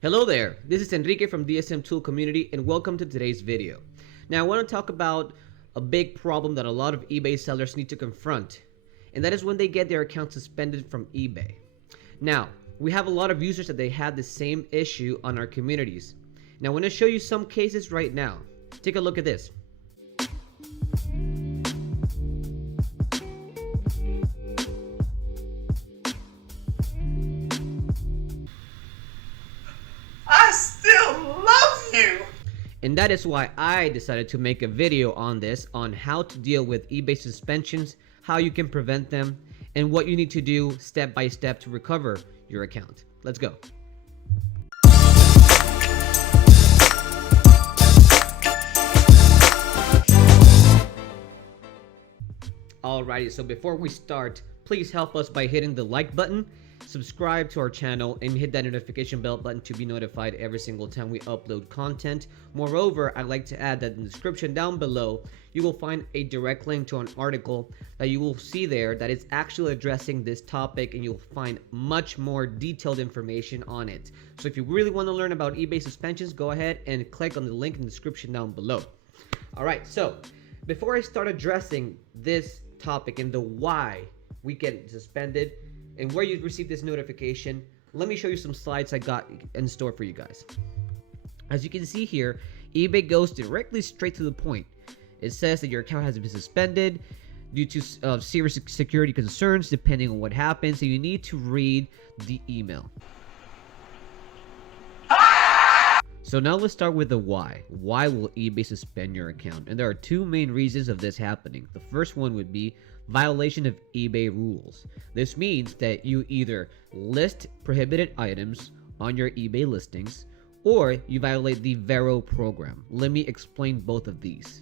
Hello there, this is Enrique from dsmtool community and welcome to today's video. Now I want to talk about a big problem that a lot of eBay sellers need to confront, and that is when they get their account suspended from eBay. Now, we have a lot of users that they have the same issue on our communities. Now I want to show you some cases right now. Take a look at this. I still love you! And that is why I decided to make a video on this, on how to deal with eBay suspensions, how you can prevent them, and what you need to do step by step to recover your account. Let's go. Alrighty, so before we start, please help us by hitting the like button, subscribe to our channel, and hit that notification bell button to be notified every single time we upload content. Moreover, I'd like to add that in the description down below, you will find a direct link to an article that you will see there that is actually addressing this topic, and you'll find much more detailed information on it. So if you really want to learn about eBay suspensions, go ahead and click on the link in the description down below. Alright, so before I start addressing this topic and the why we get suspended and where you receive this notification, let me show you some slides I got in store for you guys. As you can see here, eBay goes directly straight to the point. It says that your account has been suspended due to serious security concerns depending on what happens, so you need to read the email. So now let's start with the why. Why will eBay suspend your account? And there are two main reasons of this happening. The first one would be violation of eBay rules. This means that you either list prohibited items on your eBay listings or you violate the VeRO Program. Let me explain both of these.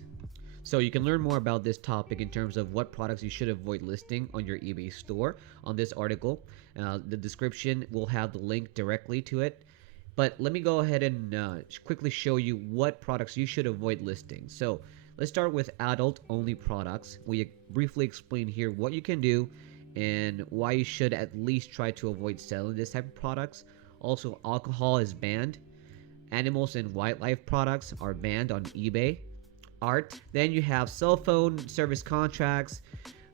So you can learn more about this topic in terms of what products you should avoid listing on your eBay store on this article. The description will have the link directly to it. But let me go ahead and quickly show you what products you should avoid listing. So let's start with adult-only products. We briefly explain here what you can do and why you should at least try to avoid selling this type of products. Also, alcohol is banned. Animals and wildlife products are banned on eBay. Art. Then you have cell phone service contracts,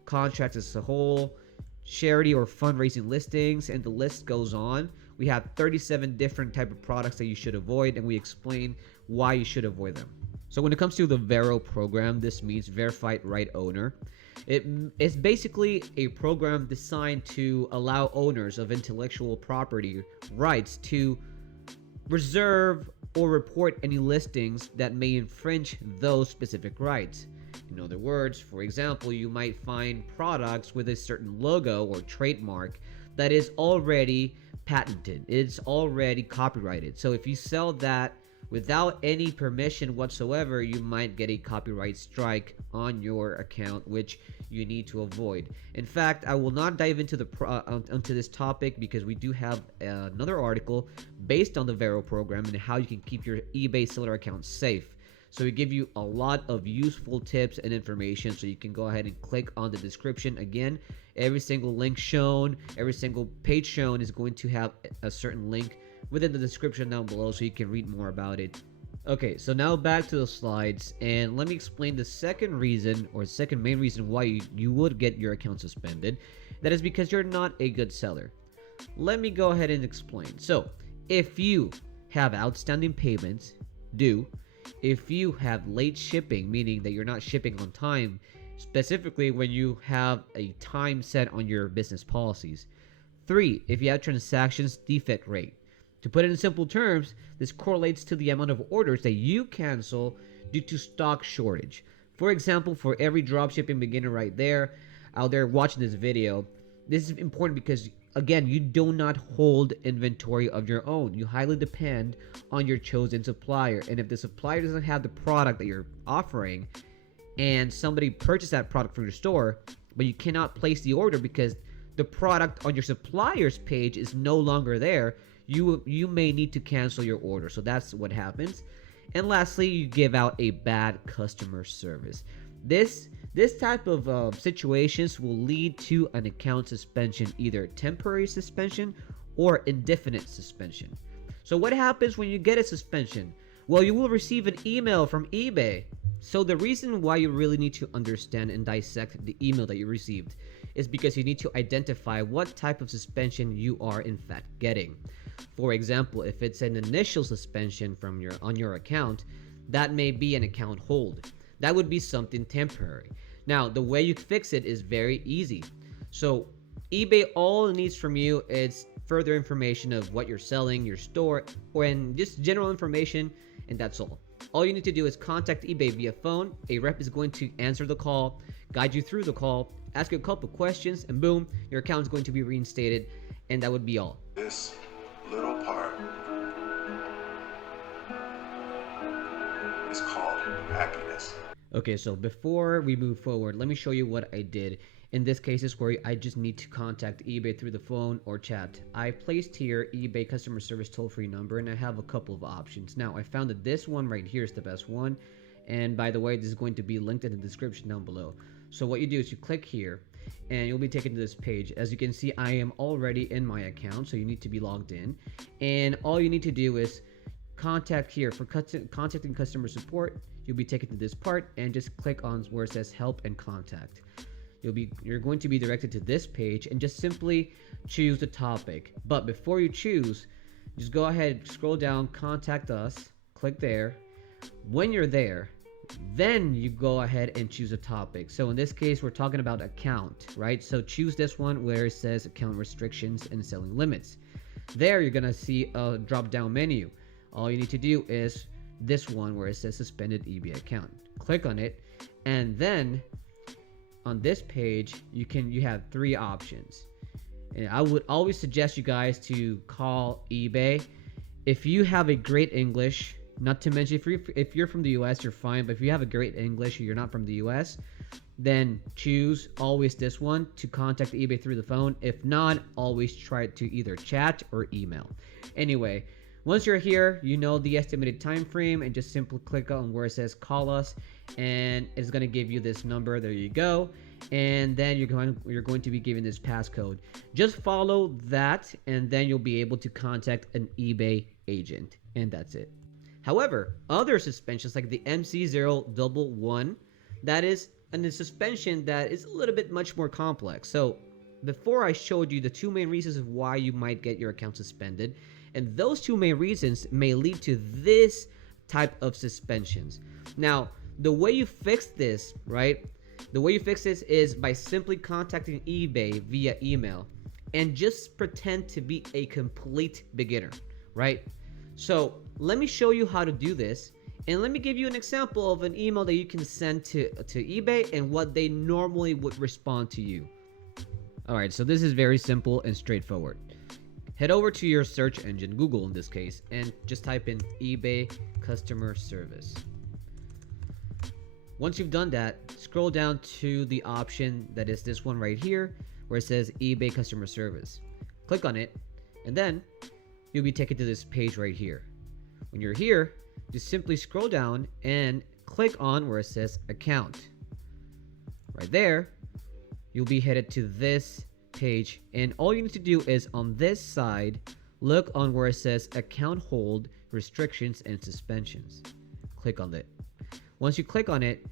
contracts as a whole, charity or fundraising listings, and the list goes on. We have 37 different type of products that you should avoid, and we explain why you should avoid them. So when it comes to the VeRO program, this means verified right owner. It's basically a program designed to allow owners of intellectual property rights to reserve or report any listings that may infringe those specific rights. In other words, for example, you might find products with a certain logo or trademark that is already patented. It's already copyrighted. So if you sell that without any permission whatsoever, you might get a copyright strike on your account, which you need to avoid. In fact, I will not dive into onto this topic because we do have another article based on the VeRO program and how you can keep your eBay seller account safe. So we give you a lot of useful tips and information, so you can go ahead and click on the description. Again, every single link shown, every single page shown is going to have a certain link within the description down below, so you can read more about it. Okay, so now back to the slides, and let me explain the second reason, or second main reason why you would get your account suspended. That is because you're not a good seller. Let me go ahead and explain. So if you have outstanding payments due, if you have late shipping, meaning that you're not shipping on time, specifically when you have a time set on your business policies. 3, if you have transactions defect rate. To put it in simple terms, this correlates to the amount of orders that you cancel due to stock shortage. For example, for every dropshipping beginner out there watching this video, this is important because, again, you do not hold inventory of your own. You highly depend on your chosen supplier. And if the supplier doesn't have the product that you're offering and somebody purchased that product from your store, but you cannot place the order because the product on your supplier's page is no longer there, you may need to cancel your order. So that's what happens. And lastly, you give out a bad customer service. This type of situations will lead to an account suspension, either temporary suspension or indefinite suspension. So what happens when you get a suspension? Well, you will receive an email from eBay. So the reason why you really need to understand and dissect the email that you received is because you need to identify what type of suspension you are in fact getting. For example, if it's an initial suspension from on your account, that may be an account hold. That would be something temporary. Now, the way you fix it is very easy. So eBay, all it needs from you is further information of what you're selling, your store, and just general information, and that's all. All you need to do is contact eBay via phone. A rep is going to answer the call, guide you through the call, ask you a couple questions, and boom, your account is going to be reinstated, and that would be all. This little part is called happiness. Okay, so before we move forward, let me show you what I did. In this case is where I just need to contact eBay through the phone or chat. I placed here eBay customer service toll-free number, and I have a couple of options. Now, I found that this one right here is the best one. And by the way, this is going to be linked in the description down below. So what you do is you click here, and you'll be taken to this page. As you can see, I am already in my account, so you need to be logged in. And all you need to do is contact here for contacting customer support. You'll be taken to this part, and just click on where it says help and contact. You're going to be directed to this page, and just simply choose the topic. But before you choose, just go ahead, scroll down, contact us, click there. When you're there, then you go ahead and choose a topic. So in this case, we're talking about account, right? So choose this one where it says account restrictions and selling limits. There you're gonna see a drop down menu. All you need to do is this one where it says suspended eBay account. Click on it, and then on this page you have three options. And I would always suggest you guys to call eBay if you have a great English. Not to mention, if you're from the US, you're fine, but if you have a great English or you're not from the US, then choose always this one to contact eBay through the phone. If not, always try to either chat or email. Anyway, once you're here, you know the estimated time frame, and just simply click on where it says call us, and it's going to give you this number. There you go. And then you're going to be given this passcode. Just follow that, and then you'll be able to contact an eBay agent, and that's it. However, other suspensions like the MC011, that is a suspension that is a little bit much more complex. So before I showed you the two main reasons of why you might get your account suspended, and those two main reasons may lead to this type of suspensions. Now, the way you fix this, right? The way you fix this is by simply contacting eBay via email and just pretend to be a complete beginner, right? So let me show you how to do this, and let me give you an example of an email that you can send to eBay and what they normally would respond to you. Alright, so this is very simple and straightforward. Head over to your search engine, Google in this case, and just type in eBay customer service. Once you've done that, scroll down to the option that is this one right here where it says eBay customer service. Click on it, and then you'll be taken to this page right here. When you're here, just simply scroll down and click on where it says account. Right there, you'll be headed to this page, and all you need to do is on this side, look on where it says account hold, restrictions, and suspensions. Click on it. Once you click on it,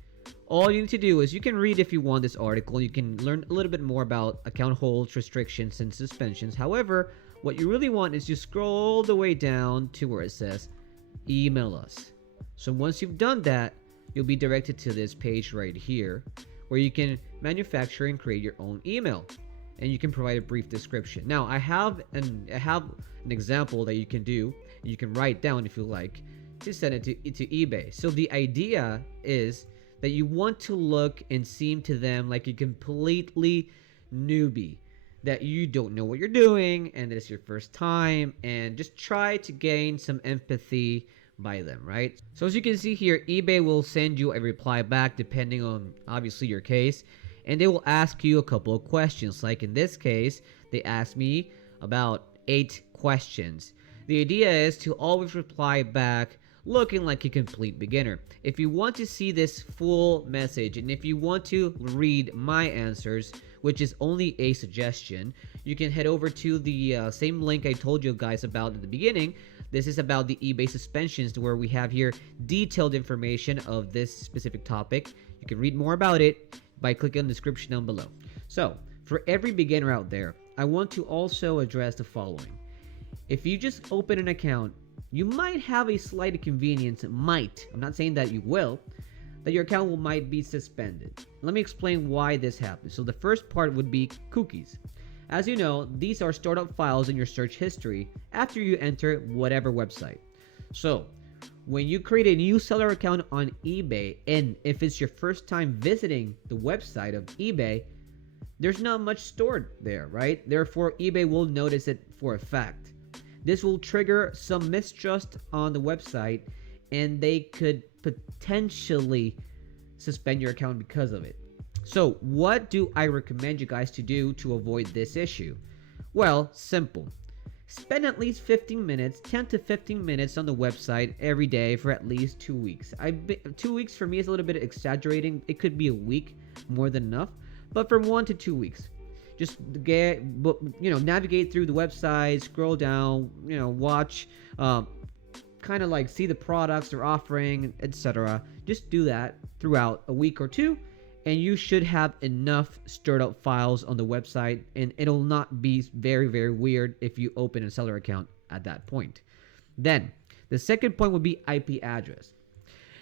all you need to do is you can read if you want this article. You can learn a little bit more about account holds, restrictions, and suspensions. However, what you really want is you scroll all the way down to where it says email us. So once you've done that, you'll be directed to this page right here where you can manufacture and create your own email, and you can provide a brief description. Now, I have an example that you can do. You can write down if you like to send it to eBay. So the idea is that you want to look and seem to them like a completely newbie, that you don't know what you're doing and it's your first time, and just try to gain some empathy by them, right? So as you can see here, eBay will send you a reply back depending on obviously your case, and they will ask you a couple of questions. Like in this case, they asked me about 8 questions. The idea is to always reply back looking like a complete beginner. If you want to see this full message, and if you want to read my answers, which is only a suggestion, you can head over to the same link I told you guys about at the beginning. This is about the eBay suspensions, where we have here detailed information of this specific topic. You can read more about it by clicking on the description down below. So, for every beginner out there, I want to also address the following. If you just open an account, you might have a slight inconvenience. I'm not saying that you will, that your account might be suspended. Let me explain why this happens. So the first part would be cookies. As you know, these are stored up files in your search history after you enter whatever website. So when you create a new seller account on eBay, and if it's your first time visiting the website of eBay, there's not much stored there, right? Therefore, eBay will notice it for a fact. This will trigger some mistrust on the website, and they could potentially suspend your account because of it. So what do I recommend you guys to do to avoid this issue? Well, simple. Spend at least 15 minutes, 10 to 15 minutes on the website every day for at least 2 weeks. 2 weeks for me is a little bit exaggerating. It could be a week, more than enough, but from 1 to 2 weeks. Just navigate through the website, scroll down, watch, kind of like see the products they're offering, etc. Just do that throughout a week or two, and you should have enough stirred up files on the website, and it'll not be very, very weird if you open a seller account at that point. Then the second point would be IP address.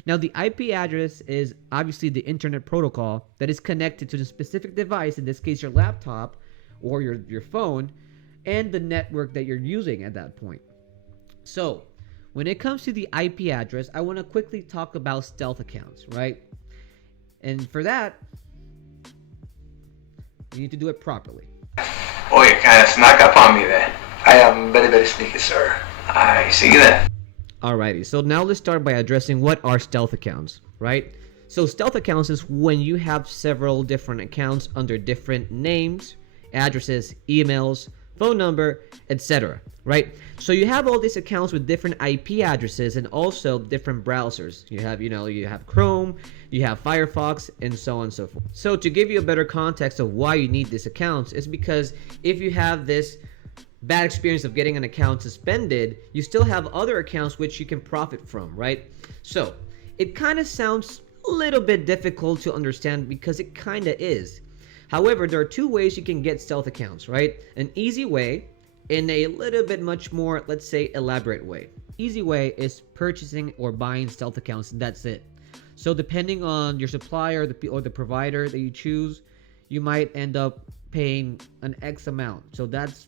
Now, the IP address is obviously the internet protocol that is connected to the specific device, in this case your laptop or your phone, and the network that you're using at that point. So when it comes to the IP address, I want to quickly talk about stealth accounts, right? And for that, you need to do it properly. Oh, you kind of snuck up on me there. I am very, very sneaky, sir. I see you there. Alrighty, so now let's start by addressing what are stealth accounts, right? So stealth accounts is when you have several different accounts under different names, addresses, emails, phone number, etc. Right? So you have all these accounts with different IP addresses and also different browsers. You have Chrome, you have Firefox, and so on and so forth. So to give you a better context of why you need these accounts is because if you have this bad experience of getting an account suspended, you still have other accounts which you can profit from, right? So it kind of sounds a little bit difficult to understand, because it kind of is. However, there are two ways you can get stealth accounts, right? An easy way and a little bit much more, let's say, elaborate way. Easy way is purchasing or buying stealth accounts, and that's it. So depending on your supplier or the provider that you choose, you might end up paying an X amount. So that's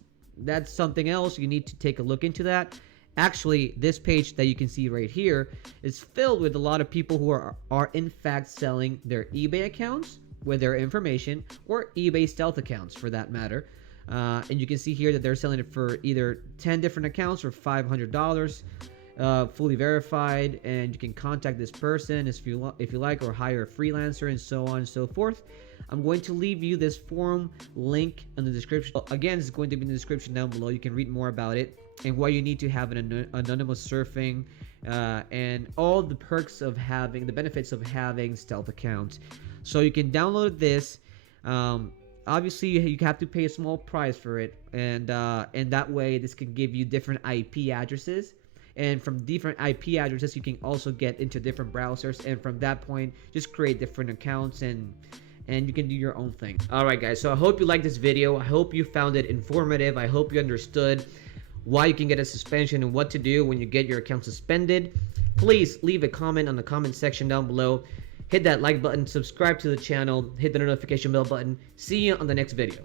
something else. You need to take a look into that. Actually, this page that you can see right here is filled with a lot of people who are in fact selling their eBay accounts with their information, or eBay stealth accounts for that matter. And you can see here that they're selling it for either 10 different accounts for $500, fully verified, and you can contact this person if you like, or hire a freelancer, and so on and so forth. I'm going to leave you this forum link in the description. Again, it's going to be in the description down below. You can read more about it and why you need to have an anonymous surfing, and all the perks of having, the benefits of having stealth accounts. So you can download this. Obviously, you have to pay a small price for it, and that way this can give you different IP addresses. And from different IP addresses, you can also get into different browsers, and from that point, just create different accounts, and you can do your own thing. Alright guys, so I hope you liked this video. I hope you found it informative. I hope you understood why you can get a suspension and what to do when you get your account suspended. Please leave a comment on the comment section down below. Hit that like button, subscribe to the channel, hit the notification bell button. See you on the next video.